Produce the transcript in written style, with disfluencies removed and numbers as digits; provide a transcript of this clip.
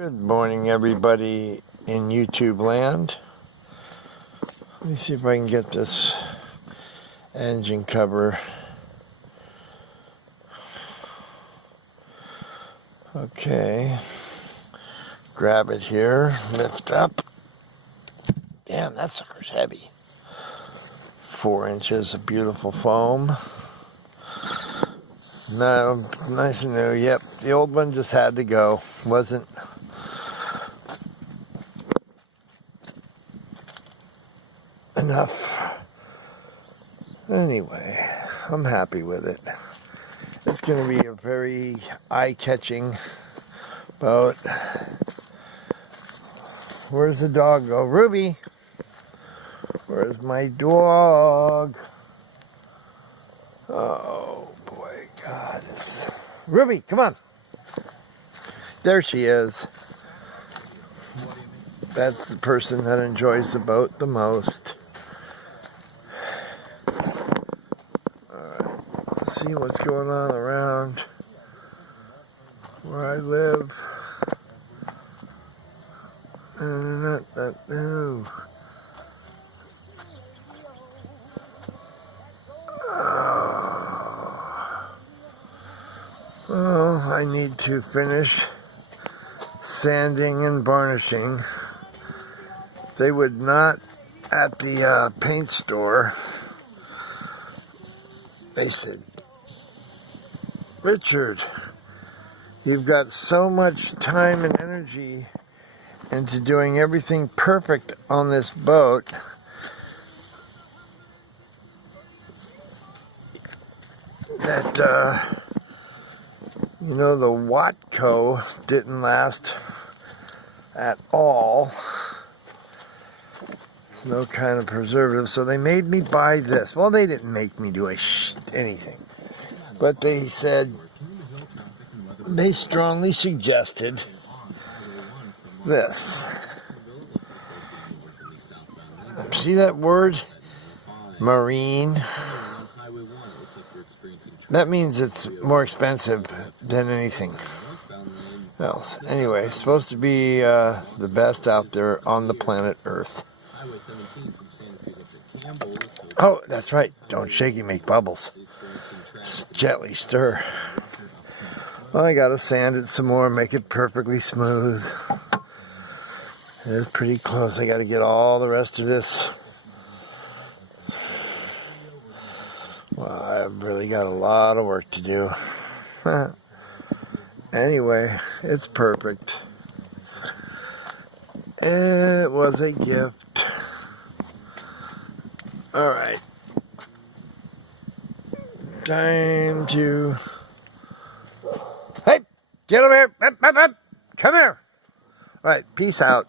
Good morning, everybody in YouTube land. Let me see if I can get this engine cover. Okay. Grab it here, lift up. Damn, that sucker's heavy. 4 inches of beautiful foam. No, nice and new. Yep, the old one just had to go. Wasn't enough. Anyway, I'm happy with it. It's going to be a very eye-catching boat. Where's the dog go? Ruby! Where's my dog? Oh boy, God. Ruby, come on. There she is. That's the person that enjoys the boat the most. Alright, let's see what's going on around where I live. No. Well, I need to finish sanding and varnishing. They would not at the paint store. They said, Richard, you've got so much time and energy into doing everything perfect on this boat that you know, the Watco didn't last at all. No kind of preservative, so they made me buy this. Well, they didn't make me do anything, but they said, they strongly suggested this. See that word? Marine. That means it's more expensive than anything else. Anyway, it's supposed to be the best out there on the planet Earth. Oh, that's right. Don't shake it, make bubbles. Gently stir. Well, I gotta sand it some more, make it perfectly smooth. It's pretty close. I gotta get all the rest of this. Well, I've really got a lot of work to do. Anyway, it's perfect. It was a gift. Alright. Time to... Hey! Get over here! Come here! Alright, peace out.